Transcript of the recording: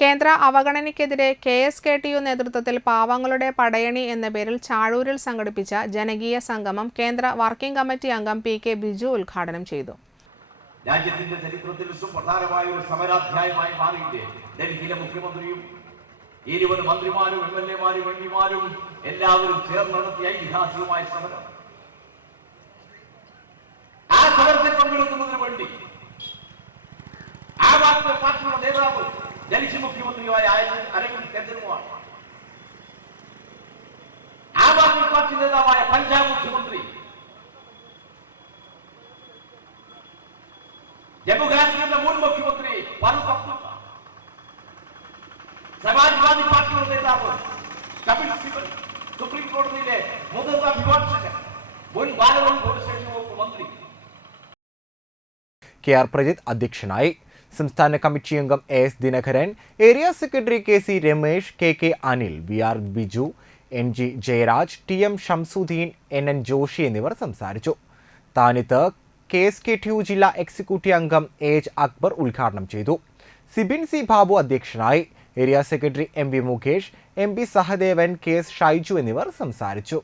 കേന്ദ്ര അവഗണനയ്ക്കെതിരെ KSKTU നേതൃത്വത്തിൽ പാവങ്ങളുടെ പടയണി എന്ന പേരിൽ ചാഴൂരിൽ സംഘടിപ്പിച്ച ജനകീയ സംഗമം കേന്ദ്ര വർക്കിംഗ് കമ്മിറ്റി അംഗം PK ബിജു ഉദ്ഘാടനം ചെയ്തു. രാജ്യത്തിന്റെ ചരിത്രത്തിൽ സുപ്രധാനമായ ഒരു സമരാധ്യായമായി മാറിയില്ലേ ഡൽഹിയിലെ മുഖ്യമന്ത്രിയും 20 മന്ത്രിമാരും MLA-മാരും MP-മാരും എല്ലാവരും ചേർന്ന് നടത്തിയ ഐതിഹാസികമായ സമരം. ആ സമരത്തിൽ പങ്കെടുക്കുന്നതിന് വേണ്ടി ആം ആദ്മി പാർട്ടിയുടെ നേതാവ് ഡൽഹി മുഖ്യമന്ത്രിയായ അരവിന്ദ് കെജ്രിവാൾ, ആം ആദ്മി പാർട്ടി നേതാവായ പഞ്ചാബ് മുഖ്യമന്ത്രി, ജമ്മുകാശ്മീരിന്റെ മുൻ മുഖ്യമന്ത്രി ഫാറൂഖ് അബ്ദുള്ള, സമാജ്വാദി പാർട്ടിയുടെ നേതാവ് കപിൽ സിബൽ, സുപ്രീം കോടതിയിലെ മുതിർന്ന അഭിഭാഷകൻ, മുൻ ബാലവൻ പോലീസ് സ്റ്റേഷൻ വകുപ്പ് മന്ത്രി KR പ്രജിത്ത് അധ്യക്ഷനായി. സംസ്ഥാന കമ്മിറ്റി അംഗം AS Dinakaran, area secretary KC Ramesh, KK Anil, VR Biju, NG Jayaraj, TM Shamsuddin, NN Joshi എന്നിവർ സംസാരിച്ചു. താനത്ത് KSKTU ജില്ലാ എക്സിക്യൂട്ടീവ് അംഗം AH അക്ബർ ഉദ്ഘാടനം ചെയ്തു. സിബിൻ C ബാബു അധ്യക്ഷനായി. Area secretary MV Mukesh, MP Sahadevan, KS Shaiju എന്നിവർ സംസാരിച്ചു.